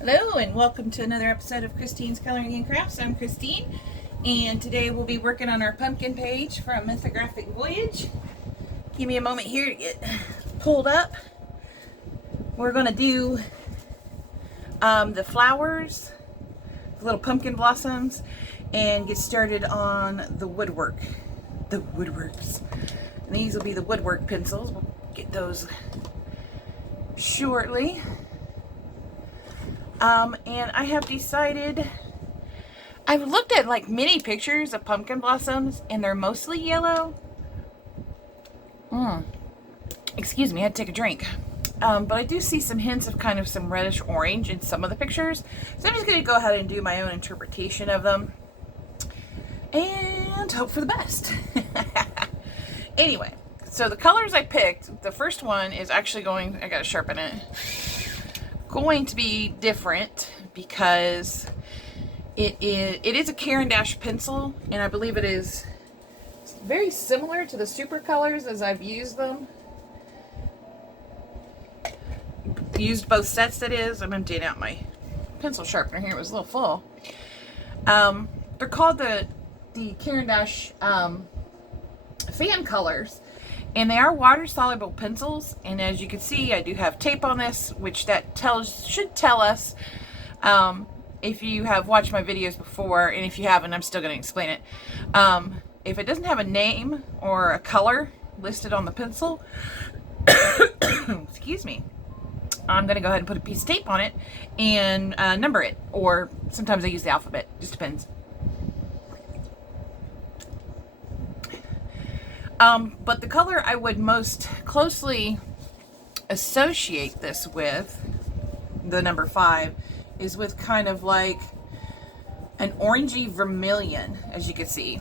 Hello and welcome to another episode of Christine's Coloring and Crafts. I'm Christine and today we'll be working on our pumpkin page from Mythographic Voyage. Give me a moment here to get pulled up. We're going to do the flowers, the little pumpkin blossoms, and get started on the woodwork. The woodworks. And these will be the woodwork pencils. We'll get those shortly. And I have decided, I've looked at like many pictures of pumpkin blossoms and they're mostly yellow. Excuse me, I had to take a drink. But I do see some hints of kind of some reddish orange in some of the pictures. So I'm just going to go ahead and do my own interpretation of them and hope for the best. Anyway, so the colors I picked, the first one is actually going, I got to sharpen it, going to be different because it is a Caran d'Ache pencil, and I believe it is very similar to the super colors as I've used them. Used both sets, that is. I'm emptying out my pencil sharpener here. It was a little full. They're called the Caran d'Ache fan colors, and they are water soluble pencils. And as you can see, I do have tape on this, which that should tell us, if you have watched my videos before, and if you haven't, I'm still going to explain it. If it doesn't have a name or a color listed on the pencil, excuse me, I'm going to go ahead and put a piece of tape on it and number it, or sometimes I use the alphabet, just depends. But the color I would most closely associate this with, the number 5, is with kind of like an orangey vermilion, as you can see.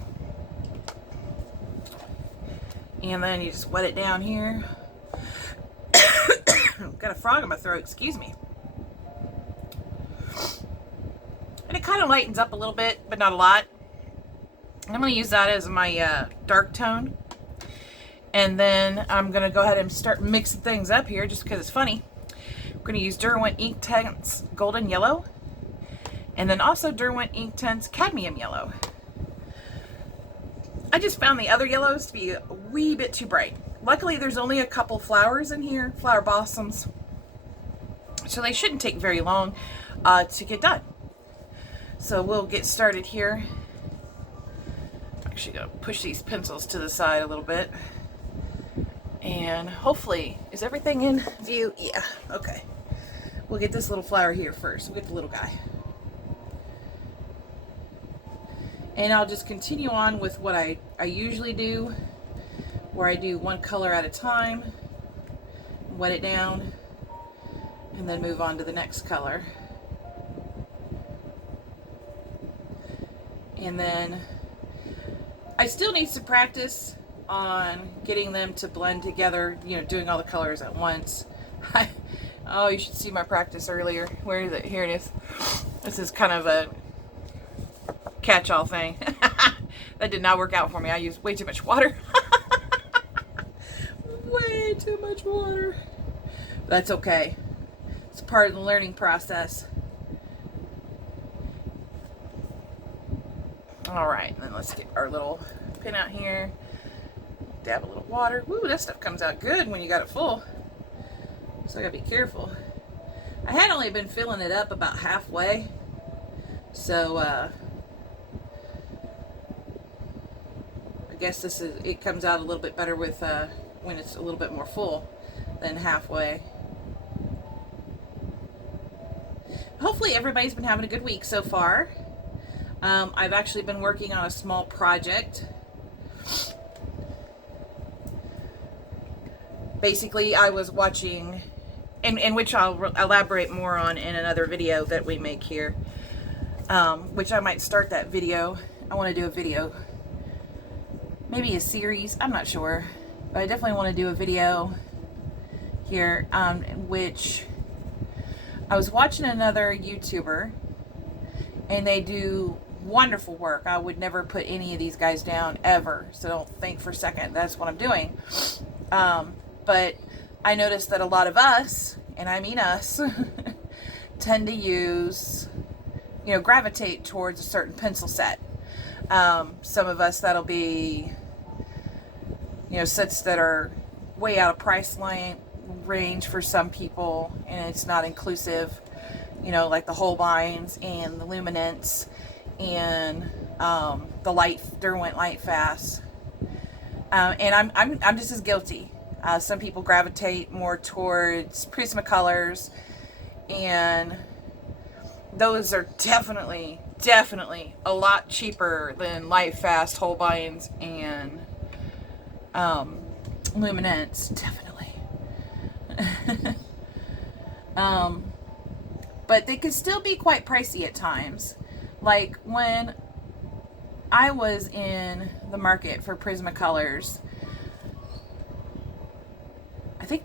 And then you just wet it down here. Got a frog in my throat, excuse me. And it kind of lightens up a little bit, but not a lot. I'm going to use that as my dark tone. And then I'm going to go ahead and start mixing things up here just because it's funny. I'm going to use Derwent Inktense Golden Yellow. And then also Derwent Inktense Cadmium Yellow. I just found the other yellows to be a wee bit too bright. Luckily, there's only a couple flowers in here, flower blossoms. So they shouldn't take very long to get done. So we'll get started here. I'm actually going to push these pencils to the side a little bit. And hopefully, is everything in view? Yeah, okay. We'll get this little flower here first. We'll get the little guy. And I'll just continue on with what I usually do, where I do one color at a time, wet it down, and then move on to the next color. And then I still need some practice on getting them to blend together, you know, doing all the colors at once. Oh, you should see my practice earlier. Where is it? Here it is. This is kind of a catch-all thing. That did not work out for me. I used way too much water. Way too much water. That's okay. It's part of the learning process. Alright, then let's get our little pin out here. Dab a little water. Woo, that stuff comes out good when you got it full. So I gotta be careful. I had only been filling it up about halfway. So, I guess it comes out a little bit better with, when it's a little bit more full than halfway. Hopefully everybody's been having a good week so far. I've actually been working on a small project. Basically, I was watching, in which I'll elaborate more on in another video that we make here, which I might start that video. I want to do a video, maybe a series, I'm not sure, but I definitely want to do a video here, in which I was watching another YouTuber, and they do wonderful work. I would never put any of these guys down ever, so don't think for a second that's what I'm doing. But I noticed that a lot of us, and I mean us, tend to use, gravitate towards a certain pencil set. Some of us, that'll be, sets that are way out of price line range for some people, and it's not inclusive, like the Holbeins and the Luminance and the Derwent Light Fast. And I'm just as guilty. Some people gravitate more towards Prismacolors, and those are definitely a lot cheaper than Light Fast, Holbeins, and Luminance, definitely. But they can still be quite pricey at times. Like when I was in the market for Prismacolors, I think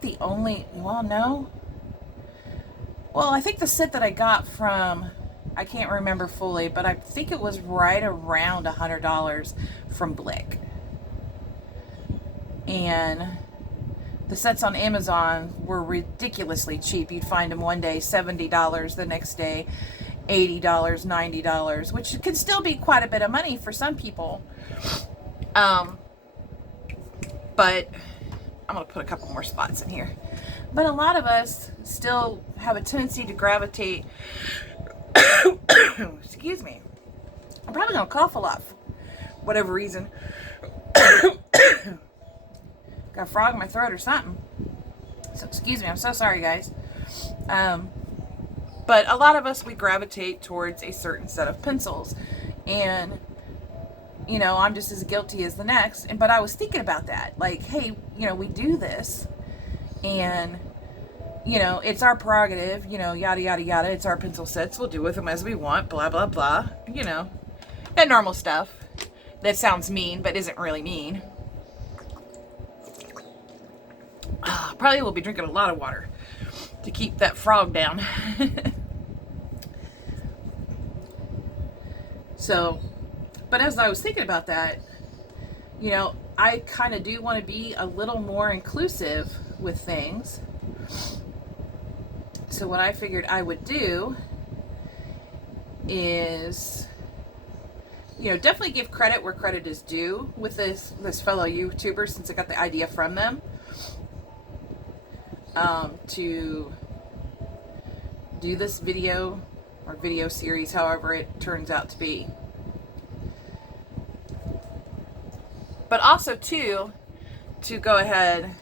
I think the set that I got from, I can't remember fully, but I think it was right around $100 from Blick. And the sets on Amazon were ridiculously cheap. You'd find them one day $70, the next day $80, $90, which could still be quite a bit of money for some people. But I'm going to put a couple more spots in here. But a lot of us still have a tendency to gravitate. Excuse me. I'm probably going to cough a lot for whatever reason. Got a frog in my throat or something. So excuse me. I'm so sorry, guys. But a lot of us, we gravitate towards a certain set of pencils. And, I'm just as guilty as the next. But I was thinking about that. Like, hey, we do this. And, it's our prerogative, yada, yada, yada. It's our pencil sets. We'll do with them as we want, blah, blah, blah. That normal stuff that sounds mean, but isn't really mean. Probably will be drinking a lot of water to keep that frog down. So, but as I was thinking about that, I kind of do want to be a little more inclusive with things. So what I figured I would do is, definitely give credit where credit is due with this fellow YouTuber, since I got the idea from them. To do this video or video series, however it turns out to be. But also too, to go ahead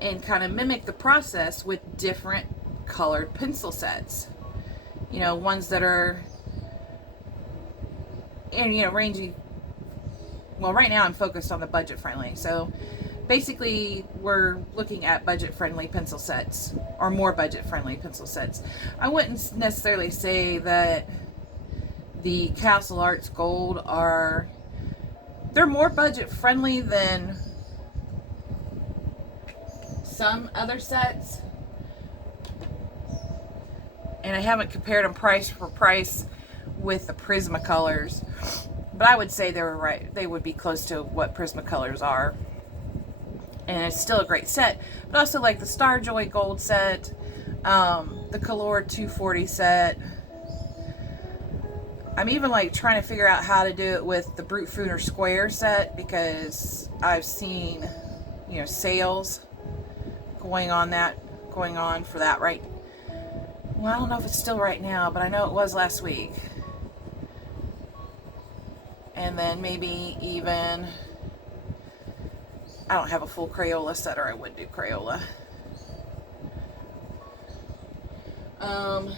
and kind of mimic the process with different colored pencil sets. Ones that are, and ranging, well, right now I'm focused on the budget friendly. So basically we're looking at budget friendly pencil sets, or more budget friendly pencil sets. I wouldn't necessarily say that the Castle Arts Gold they're more budget friendly than some other sets. And I haven't compared them price for price with the Prismacolors, but I would say they would be close to what Prismacolors are. And it's still a great set. But also like the Starjoy Gold set, the Color 240 set. I'm even like trying to figure out how to do it with the Brute Fooner Square set, because I've seen, sales going on for that right. Well, I don't know if it's still right now, but I know it was last week. And then maybe even, I don't have a full Crayola set, or I would do Crayola. I'm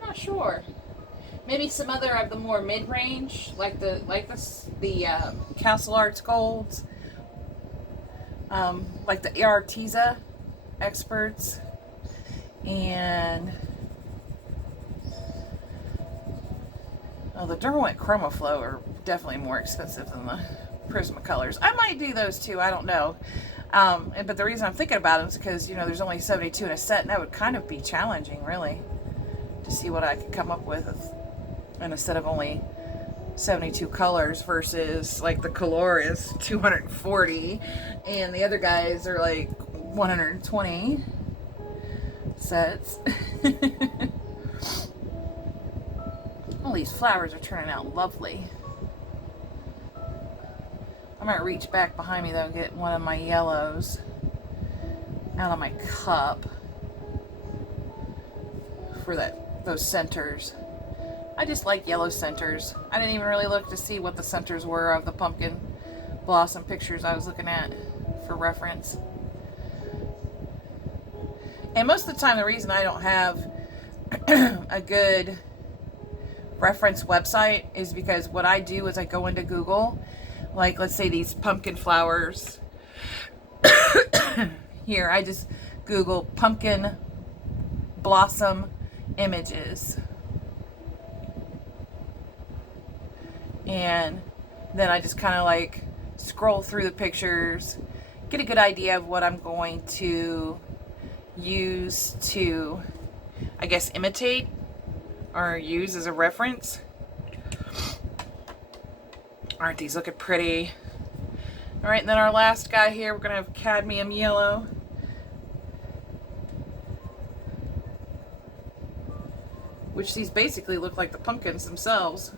not sure. Maybe some other of the more mid-range, like the Castle Arts Golds, like the Arteza Experts, and the Derwent Chromaflow are definitely more expensive than the Prismacolors. I might do those too, I don't know. But the reason I'm thinking about them is because, there's only 72 in a set, and that would kind of be challenging, really, to see what I could come up with in a set of only 72 colors, versus like the Color is 240 and the other guys are like 120. sets. All these flowers are turning out lovely. I might reach back behind me though and get one of my yellows out of my cup for those centers. I just like yellow centers. I didn't even really look to see what the centers were of the pumpkin blossom pictures I was looking at for reference. And most of the time, the reason I don't have a good reference website is because what I do is I go into Google, like let's say these pumpkin flowers. Here, I just Google pumpkin blossom images. And then I just kind of like scroll through the pictures, get a good idea of what I'm going to use to, I guess, imitate or use as a reference. Aren't these looking pretty? All right, and then our last guy here, we're gonna have cadmium yellow. Which these basically look like the pumpkins themselves.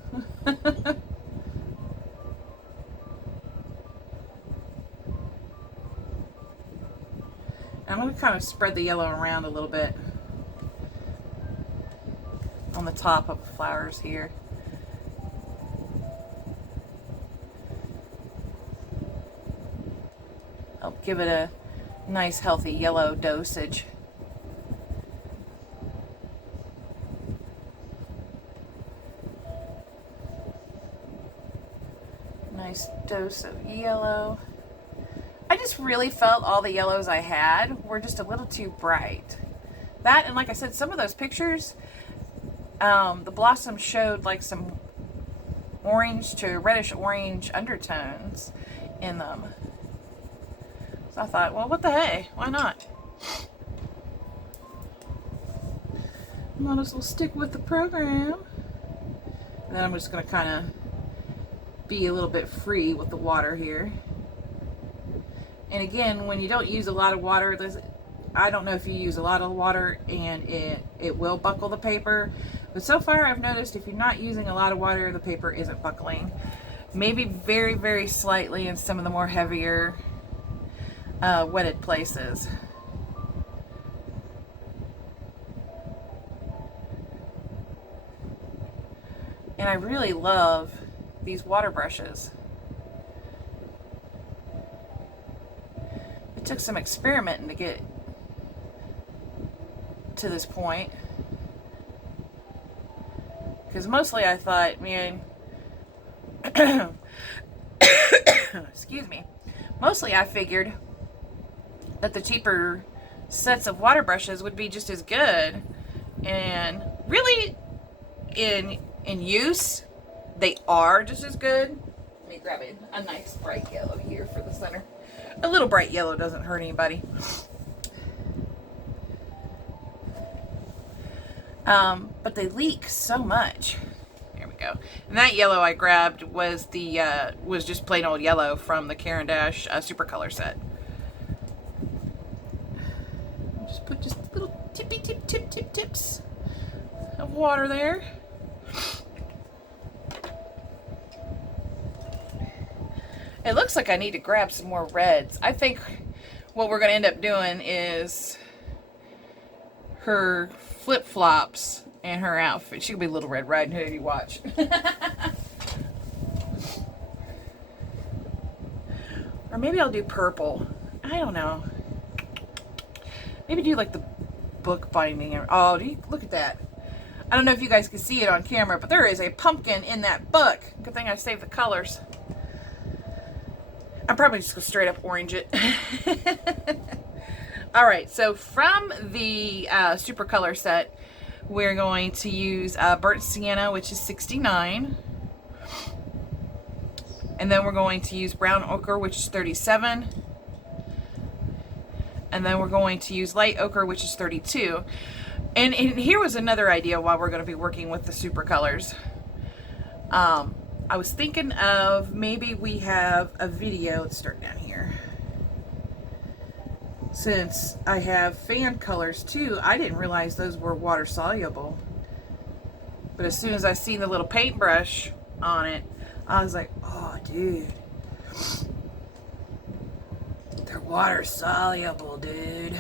I'm going to kind of spread the yellow around a little bit on the top of the flowers here. I'll give it a nice healthy yellow dosage. Nice dose of yellow. I just really felt all the yellows I had were just a little too bright. That, and like I said, some of those pictures, the blossom showed like some orange to reddish orange undertones in them. So I thought, well, what the hey? Why not? Might as well stick with the program. And then I'm just going to kind of be a little bit free with the water here. And again, when you don't use a lot of water, I don't know if you use a lot of water and it will buckle the paper. But so far I've noticed if you're not using a lot of water, the paper isn't buckling. Maybe very, very slightly in some of the more heavier wetted places. And I really love these water brushes. It took some experimenting to get to this point, because mostly I thought, man, excuse me, mostly I figured that the cheaper sets of water brushes would be just as good, and really in use they are just as good. Let me grab a nice bright yellow here for the center. A little bright yellow doesn't hurt anybody. But they leak so much. There we go. And that yellow I grabbed was was just plain old yellow from the Caran d'Ache Super Color set. Just put just little tips of water there. It looks like I need to grab some more reds. I think what we're going to end up doing is her flip-flops and her outfit. She could be Little Red Riding Hood if you watch. Or maybe I'll do purple. I don't know. Maybe do like the book binding. Oh, look at that. I don't know if you guys can see it on camera, but there is a pumpkin in that book. Good thing I saved the colors. I'm probably just going to straight up orange it. Alright, so from the Super Color set, we're going to use Burnt Sienna, which is 69. And then we're going to use Brown Ochre, which is 37. And then we're going to use Light Ochre, which is 32. And here was another idea while we're going to be working with the Super Colors. I was thinking of maybe we have a video. Let's start down here. since I have fan colors too, I didn't realize those were water soluble. But as soon as I seen the little paintbrush on it, I was like, oh dude, they're water soluble, dude.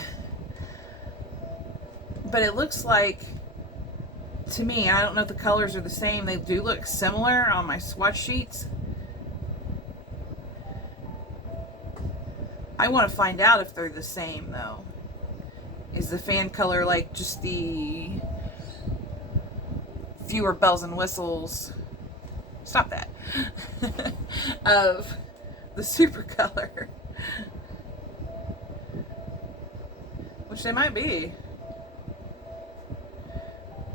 But it looks like, to me, I don't know if the colors are the same, they do look similar on my swatch sheets. I want to find out if they're the same though. Is the fan color like just the fewer bells and whistles, stop that, of the super color? Which they might be.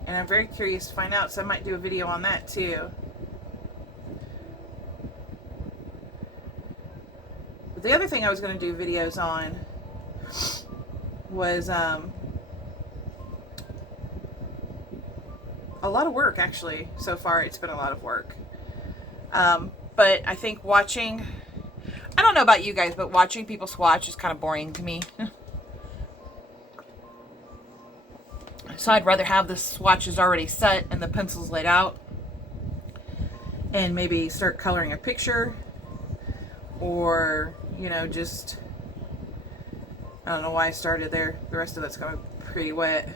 And I'm very curious to find out, so I might do a video on that too. But the other thing I was going to do videos on was a lot of work, actually. So far it's been a lot of work. But I think watching, I don't know about you guys, but watching people swatch is kind of boring to me. So I'd rather have the swatches already set and the pencils laid out, and maybe start coloring a picture, or, you know, just, I don't know why I started there. The rest of it's going to be pretty wet.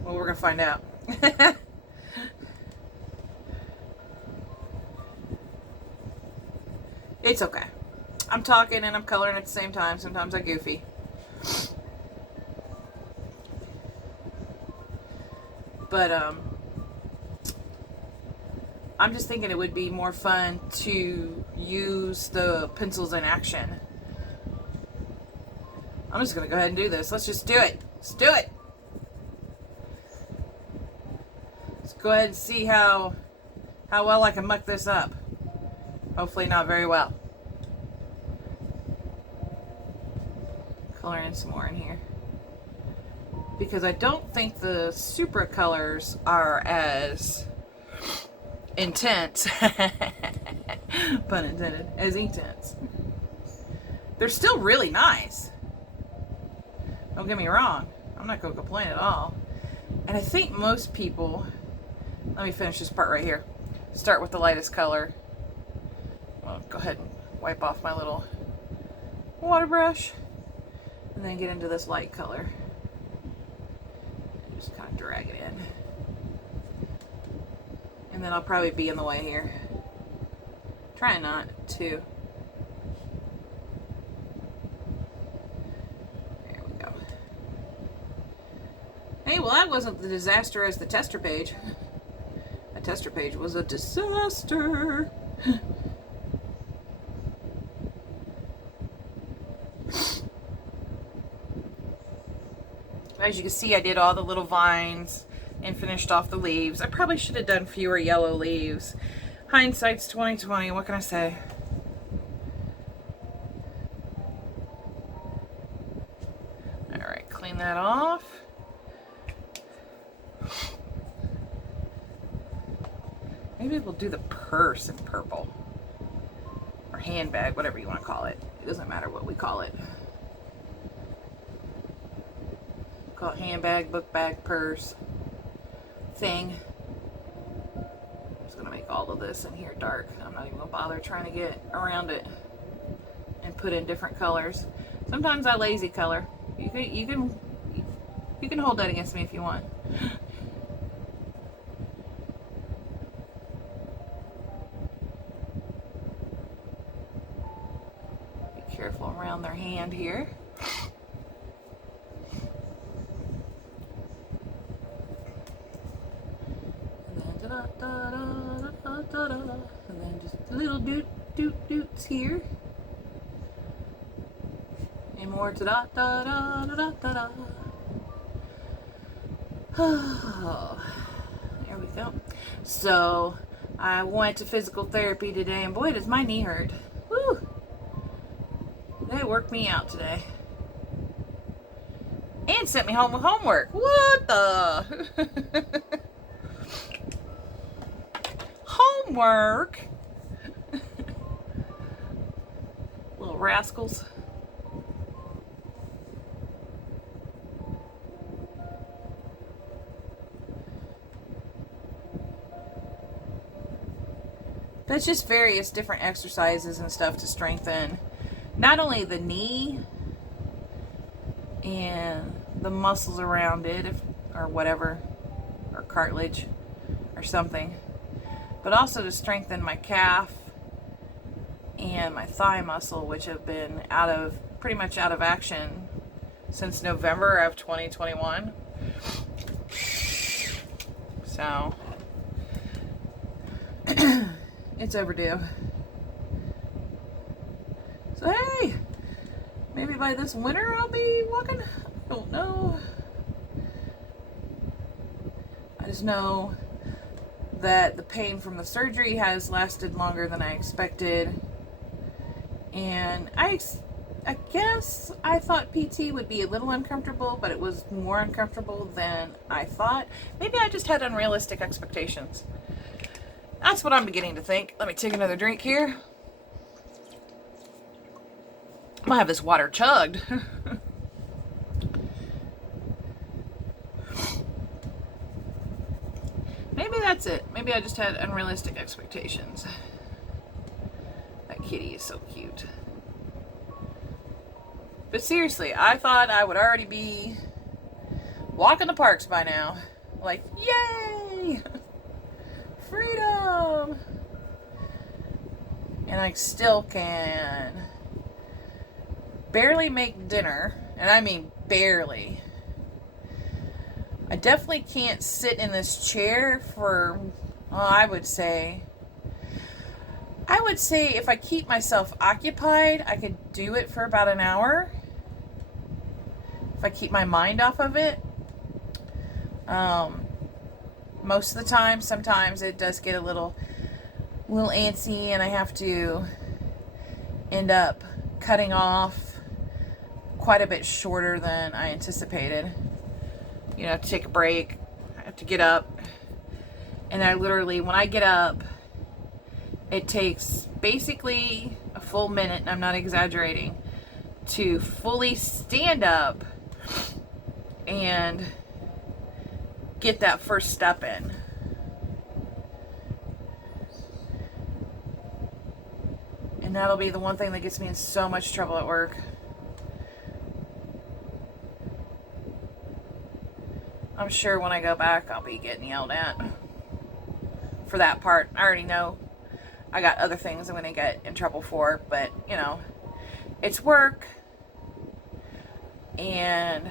Well, we're going to find out. It's okay. I'm talking and I'm coloring at the same time. Sometimes I goofy. But I'm just thinking it would be more fun to use the pencils in action. I'm just going to go ahead and do this. Let's just do it. Let's do it. Let's go ahead and see how well I can muck this up. Hopefully not very well. Color in some more in here. Because I don't think the Supra colors are as intense, pun intended, as Inktense. They're still really nice. Don't get me wrong. I'm not going to complain at all. And I think most people, let me finish this part right here. Start with the lightest color. Well, go ahead and wipe off my little water brush. And then get into this light color. Just kind of drag it in. And then I'll probably be in the way here. Trying not to. There we go. Hey, well, that wasn't the disaster as the tester page. The tester page was a disaster. As you can see, I did all the little vines and finished off the leaves. I probably should have done fewer yellow leaves. Hindsight's 2020. What can I say? All right, clean that off. Maybe we'll do the purse in purple, or handbag, whatever you want to call it. It doesn't matter what we call it. Call it handbag, book bag, purse thing. I'm just gonna make all of this in here dark. I'm not even gonna bother trying to get around it and put in different colors. Sometimes I lazy color. You can hold that against me if you want. Be careful around their hand here. And then just little doots here. And more da da da da da da da. Oh, there we go. So I went to physical therapy today, and boy, does my knee hurt. Woo! They worked me out today. And sent me home with homework. What the? Homework. Little rascals. But it's just various different exercises and stuff to strengthen not only the knee and the muscles around it, or whatever, or cartilage or something, but also to strengthen my calf and my thigh muscle, which have been pretty much out of action since November of 2021. So it's overdue. So hey, maybe by this winter I'll be walking. I don't know. I just know that the pain from the surgery has lasted longer than I expected. And I guess I thought PT would be a little uncomfortable, but it was more uncomfortable than I thought. Maybe I just had unrealistic expectations. That's what I'm beginning to think. Let me take another drink here. I'm gonna have this water chugged. Maybe that's it. Maybe I just had unrealistic expectations. That kitty is so cute. But seriously, I thought I would already be walking the parks by now. Like, yay! Freedom! And I still can barely make dinner. And I mean barely. I definitely can't sit in this chair for, I would say if I keep myself occupied, I could do it for about an hour. If I keep my mind off of it. Most of the time, sometimes it does get a little antsy, and I have to end up cutting off quite a bit shorter than I anticipated. You know, to take a break, I have to get up, and I literally, when I get up, it takes basically a full minute, and I'm not exaggerating, to fully stand up and get that first step in. And that'll be the one thing that gets me in so much trouble at work. I'm sure when I go back, I'll be getting yelled at for that part. I already know I got other things I'm going to get in trouble for, but, you know, it's work, and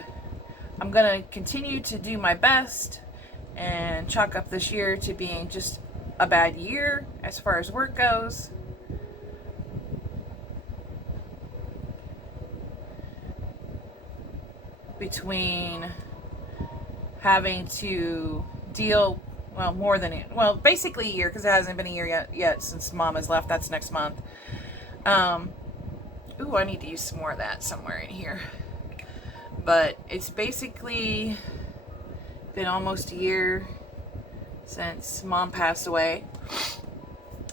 I'm going to continue to do my best and chalk up this year to being just a bad year as far as work goes. Between having to deal, basically a year, because it hasn't been a year yet since Mom has left. That's next month. Ooh, I need to use some more of that somewhere in here. But it's basically been almost a year since Mom passed away.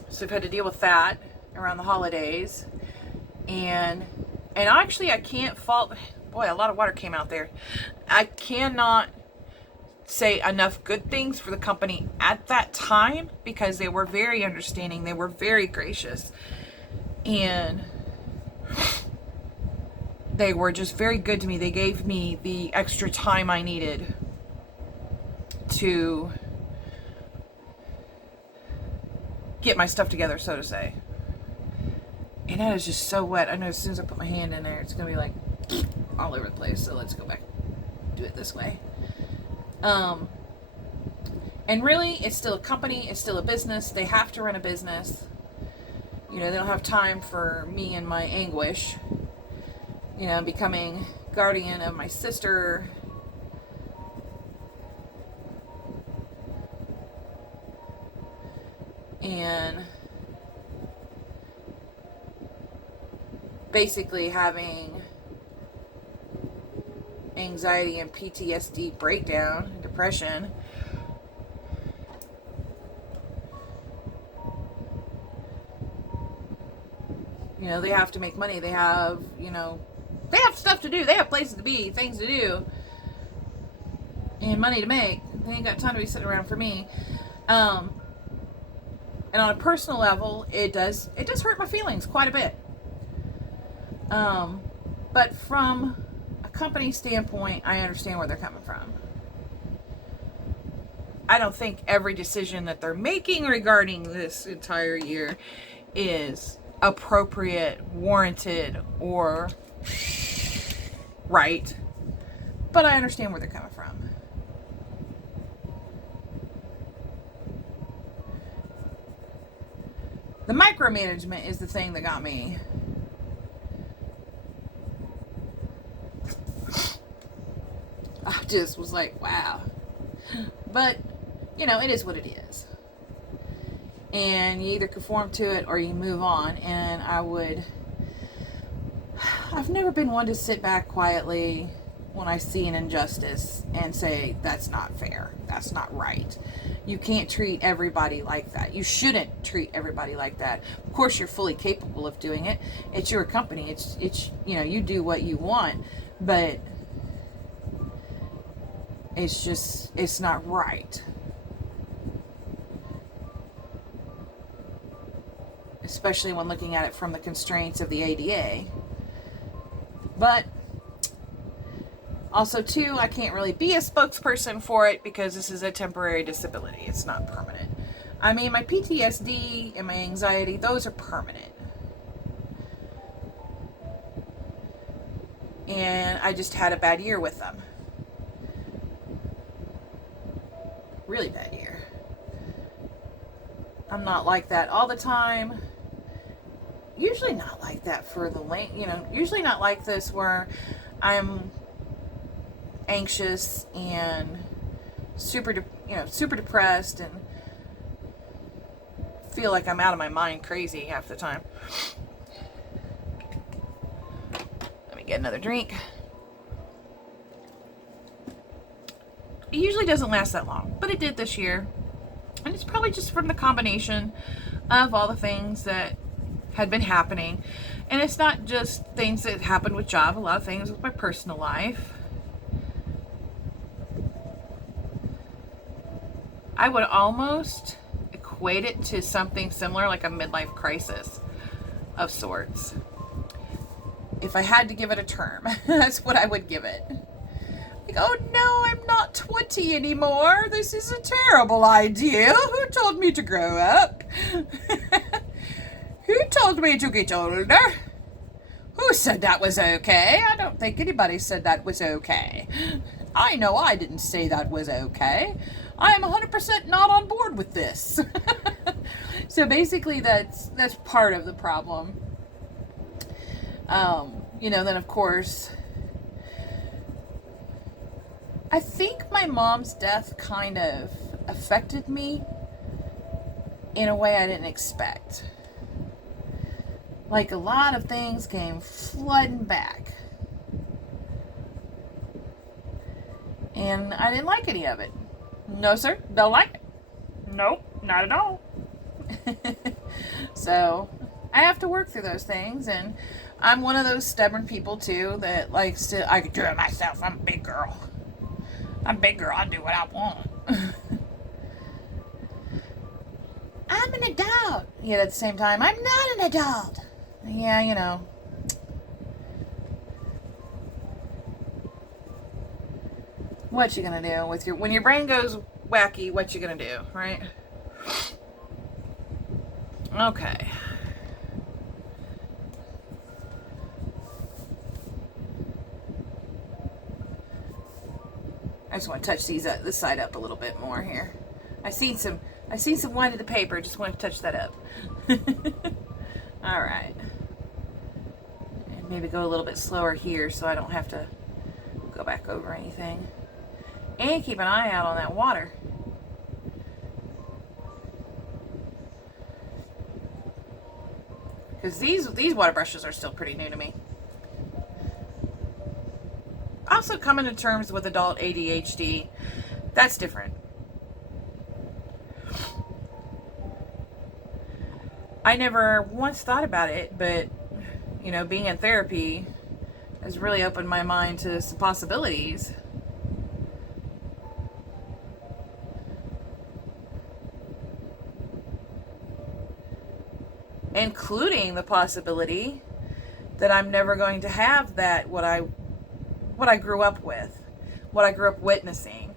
So I've had to deal with that around the holidays. And actually I can't fault, boy, a lot of water came out there. I cannot say enough good things for the company at that time, because they were very understanding. They were very gracious. And they were just very good to me. They gave me the extra time I needed to get my stuff together, so to say. And that is just so wet. I know as soon as I put my hand in there, it's going to be like all over the place. So let's go back, do it this way. And really, it's still a company. It's still a business. They have to run a business. You know, they don't have time for me and my anguish. You know, becoming guardian of my sister. And basically having anxiety and PTSD breakdown, depression. You know, they have to make money. They have, you know, they have stuff to do. They have places to be, things to do, and money to make. They ain't got time to be sitting around for me. And And on a personal level, it does hurt my feelings quite a bit. But from a company standpoint, I understand where they're coming from. I don't think every decision that they're making regarding this entire year is appropriate, warranted, or right. But I understand where they're coming from. The micromanagement is the thing that got me. I just was like, wow. But, you know, it is what it is. And you either conform to it or you move on. And I've never been one to sit back quietly when I see an injustice and say, that's not fair. That's not right. You can't treat everybody like that. You shouldn't treat everybody like that. Of course, you're fully capable of doing it. It's your company. It's you know, you do what you want, but it's not right. Especially when looking at it from the constraints of the ADA. But also, too, I can't really be a spokesperson for it because this is a temporary disability. It's not permanent. I mean, my PTSD and my anxiety, those are permanent. And I just had a bad year with them. Really bad year. I'm not like that all the time. Usually not like that for the length, you know, usually not like this where I'm anxious and super depressed and feel like I'm out of my mind crazy half the time. Let me get another drink. It usually doesn't last that long, but it did this year. And it's probably just from the combination of all the things that had been happening. And it's not just things that happened with job, a lot of things with my personal life. I would almost equate it to something similar, like a midlife crisis of sorts. If I had to give it a term, that's what I would give it. Like, oh no, I'm not 20 anymore. This is a terrible idea. Who told me to grow up? Who told me to get older? Who said that was okay? I don't think anybody said that was okay. I know I didn't say that was okay. I am 100% not on board with this. So basically that's part of the problem. You know, then of course, I think my mom's death kind of affected me in a way I didn't expect. Like, a lot of things came flooding back. And I didn't like any of it. No, sir, don't like it. Nope, not at all. So, I have to work through those things, and I'm one of those stubborn people, too, that likes to, I can do it myself. I'm a big girl. I'm a big girl. I do what I want. I'm an adult. Yet at the same time, I'm not an adult. Yeah, you know. What you gonna do with when your brain goes wacky, what you gonna do, right? Okay. I just want to touch this side up a little bit more here. I seen some wine in the paper. Just want to touch that up. All right. And maybe go a little bit slower here so I don't have to go back over anything. And keep an eye out on that water. Because these water brushes are still pretty new to me. Also coming to terms with adult ADHD, that's different. I never once thought about it, but, you know, being in therapy has really opened my mind to some possibilities. including the possibility that I'm never going to have that what I grew up with. What I grew up witnessing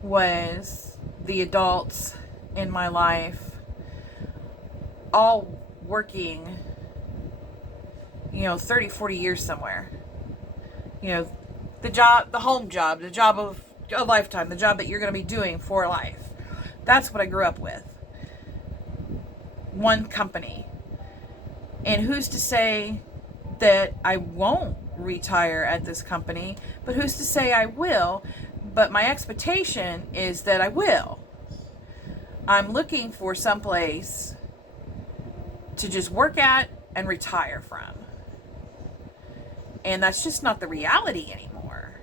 was the adults in my life all working, 30, 40 years somewhere. The home job, the job of a lifetime, the job that you're going to be doing for life. That's what I grew up with. One company. And who's to say that I won't retire at this company, but who's to say I will? But my expectation is that I will. I'm looking for someplace to just work at and retire from. And that's just not the reality anymore.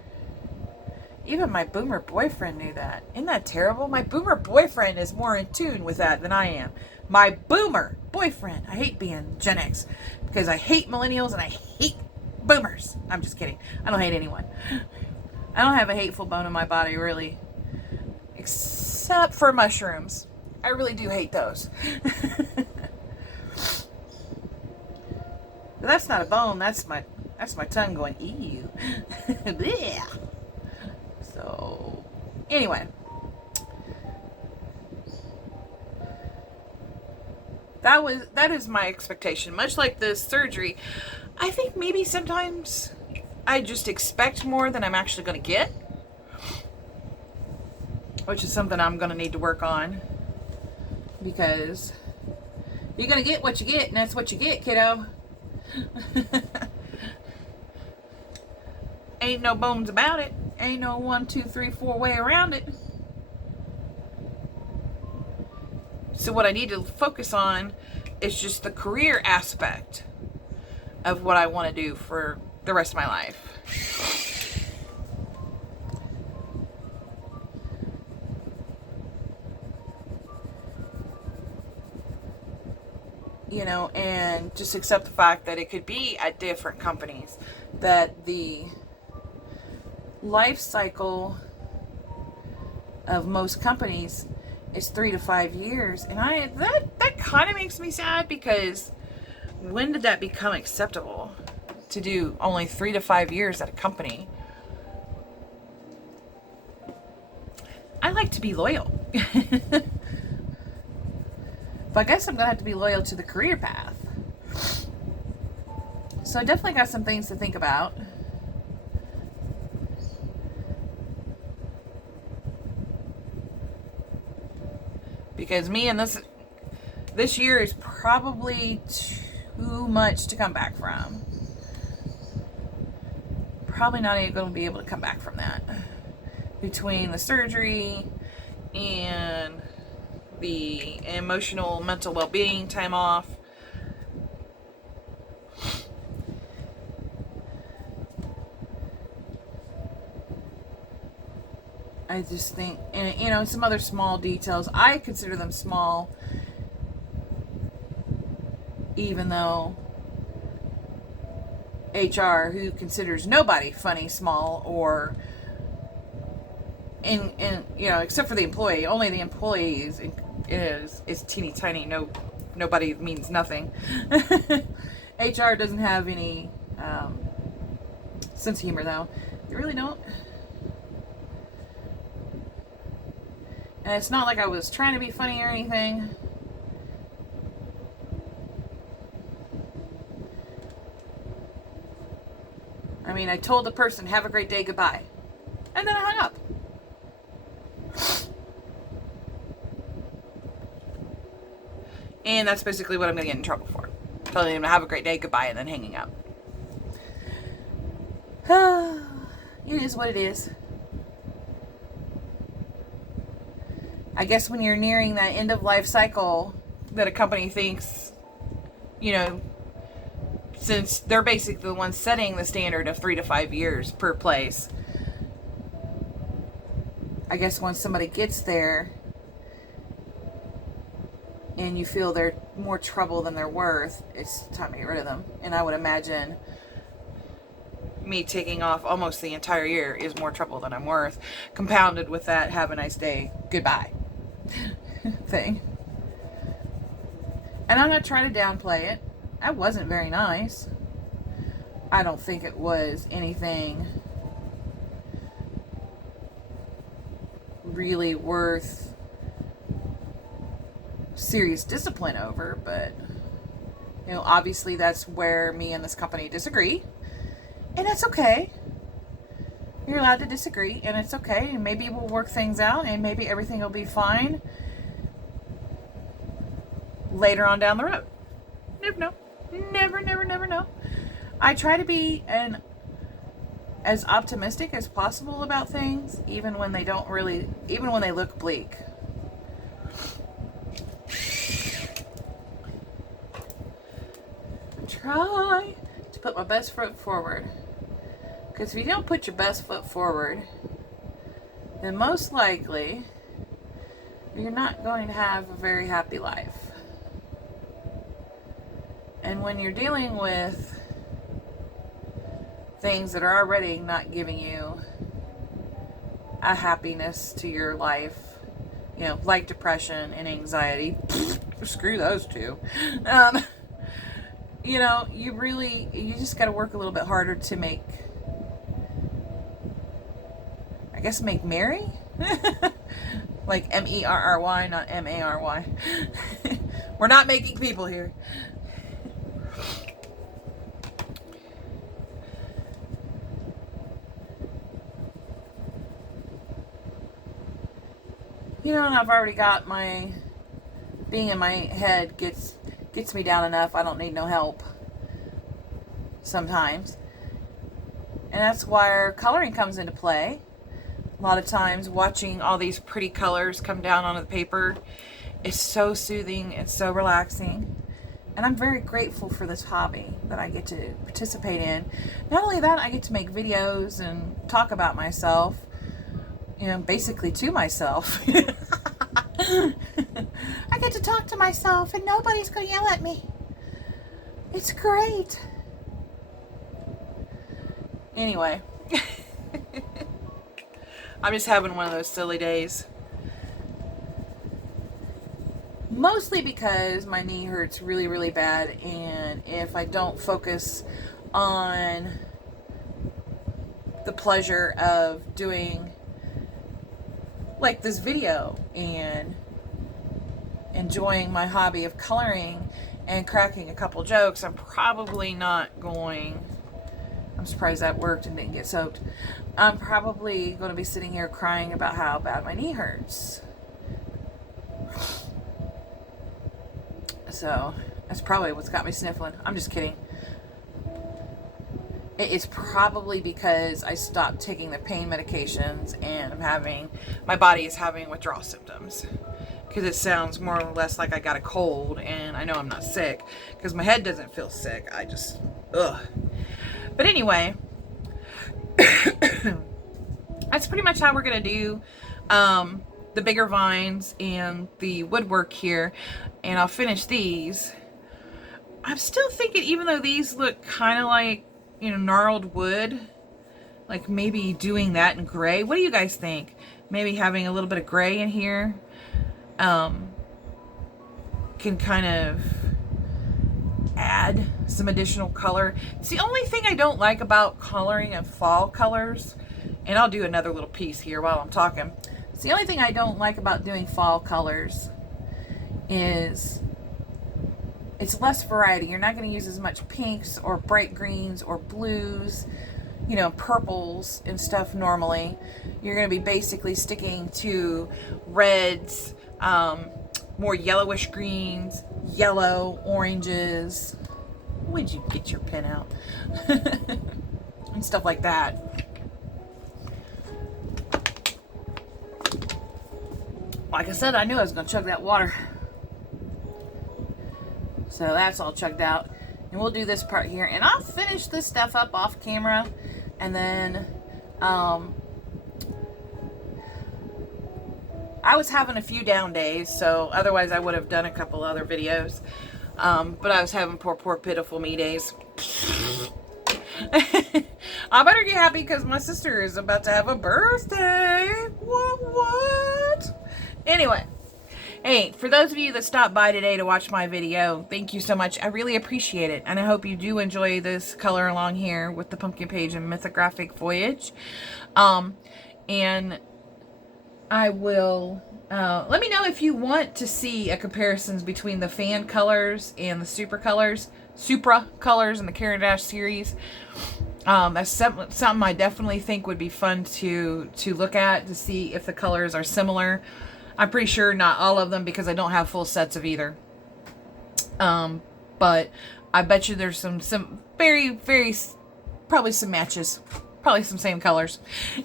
Even my boomer boyfriend knew that. Isn't that terrible? My boomer boyfriend is more in tune with that than I am. My boomer boyfriend. I hate being Gen X because I hate millennials and I hate boomers. I'm just kidding. I don't hate anyone. I don't have a hateful bone in my body, really. Except for mushrooms. I really do hate those. But that's not a bone. That's my tongue going, ew. So, anyway. That is my expectation. Much like the surgery, I think maybe sometimes I just expect more than I'm actually going to get, which is something I'm going to need to work on, because you're going to get what you get, and that's what you get, kiddo. Ain't no bones about it. Ain't no 1, 2, 3, 4 way around it. So what I need to focus on is just the career aspect of what I want to do for the rest of my life. And just accept the fact that it could be at different companies, that the life cycle of most companies is 3 to 5 years, and that kind of makes me sad, because when did that become acceptable to do only 3 to 5 years at a company? I like to be loyal. But I guess I'm gonna have to be loyal to the career path. So I definitely got some things to think about. Because me and this year is probably too much to come back from. Probably not even going to be able to come back from that. Between the surgery and the emotional, mental well-being time off. I just think, and some other small details, I consider them small, even though HR, who considers nobody funny, small, or except for the employee, only the employee is teeny tiny. Nobody means nothing. HR doesn't have any sense of humor, though. They really don't. And it's not like I was trying to be funny or anything. I mean, I told the person, have a great day, goodbye. And then I hung up. And that's basically what I'm going to get in trouble for. Telling them to have a great day, goodbye, and then hanging up. It is what it is. I guess when you're nearing that end of life cycle that a company thinks, since they're basically the ones setting the standard of 3 to 5 years per place, I guess once somebody gets there and you feel they're more trouble than they're worth, it's time to get rid of them. And I would imagine me taking off almost the entire year is more trouble than I'm worth, compounded with that have a nice day, goodbye thing. And I'm not trying to downplay it. That wasn't very nice. I don't think it was anything really worth serious discipline over, but you know, obviously that's where me and this company disagree, and that's okay. You're allowed to disagree, and it's okay, and maybe we'll work things out, and maybe everything will be fine later on down the road. Never know. Never know. I try to be as optimistic as possible about things, even when they look bleak. Try to put my best foot forward. Because if you don't put your best foot forward, then most likely you're not going to have a very happy life. And when you're dealing with things that are already not giving you a happiness to your life, you know, like depression and anxiety, screw those two. You know, you just got to work a little bit harder to make merry. Like M-E-R-R-Y, not M-A-R-Y. We're not making people here. You know, and I've already got being in my head gets me down enough. I don't need no help sometimes. And that's where coloring comes into play. A lot of times watching all these pretty colors come down onto the paper is so soothing. It's so relaxing. And I'm very grateful for this hobby that I get to participate in. Not only that, I get to make videos and talk about myself, you know, basically to myself. I get to talk to myself and nobody's going to yell at me. It's great. Anyway. I'm just having one of those silly days. Mostly because my knee hurts really, really bad, and if I don't focus on the pleasure of doing like this video and enjoying my hobby of coloring and cracking a couple jokes, I'm probably not going... I'm surprised that worked and didn't get soaked. I'm probably going to be sitting here crying about how bad my knee hurts. So, that's probably what's got me sniffling. I'm just kidding. It is probably because I stopped taking the pain medications and my body is having withdrawal symptoms. Because it sounds more or less like I got a cold, and I know I'm not sick. Because my head doesn't feel sick. I just, ugh. But anyway, that's pretty much how we're going to do the bigger vines and the woodwork here. And I'll finish these. I'm still thinking, even though these look kind of like, you know, gnarled wood, like maybe doing that in gray. What do you guys think? Maybe having a little bit of gray in here can kind of add some additional color. It's the only thing I don't like about coloring in fall colors, and I'll do another little piece here while I'm talking. It's the only thing I don't like about doing fall colors is it's less variety. You're not going to use as much pinks or bright greens or blues, you know, purples and stuff normally. You're going to be basically sticking to reds, more yellowish greens, yellow, oranges. When'd you get your pen out? And stuff like that. Like I said, I knew I was going to chug that water. So that's all chugged out. And we'll do this part here. And I'll finish this stuff up off camera. And then, I was having a few down days, so otherwise I would have done a couple other videos. But I was having poor pitiful me days. I better get happy because my sister is about to have a birthday. What? Anyway, Hey, for those of you that stopped by today to watch my video, thank you so much. I really appreciate it. And I hope you do enjoy this color along here with the pumpkin page and Mythographic Voyage. And I will, let me know if you want to see a comparisons between the fan colors and the Supra colors in the Caran d'Ache series. That's something I definitely think would be fun to look at, to see if the colors are similar. I'm pretty sure not all of them because I don't have full sets of either. But I bet you there's some very, very, probably some matches. Probably some same colors.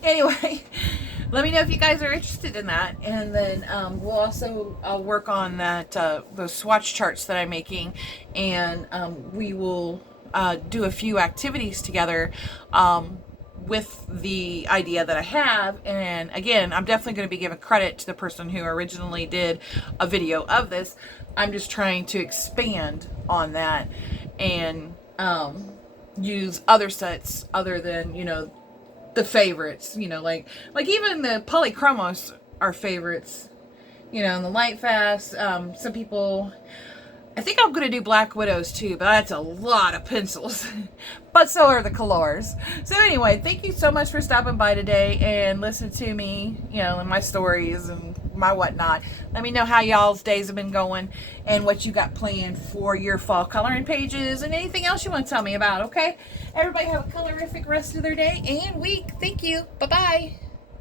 Anyway, let me know if you guys are interested in that. And then I'll work on that, those swatch charts that I'm making. And we will do a few activities together with the idea that I have. And again, I'm definitely going to be giving credit to the person who originally did a video of this. I'm just trying to expand on that and use other sets other than, you know, the favorites, you know, like even the polychromos are favorites, you know, and the light fast. Some people, I think I'm going to do Black Widows too, but that's a lot of pencils. But so are the colors. So anyway, thank you so much for stopping by today and listening to me, you know, and my stories and my whatnot. Let me know how y'all's days have been going and what you got planned for your fall coloring pages and anything else you want to tell me about, okay? Everybody have a colorific rest of their day and week. Thank you. Bye-bye.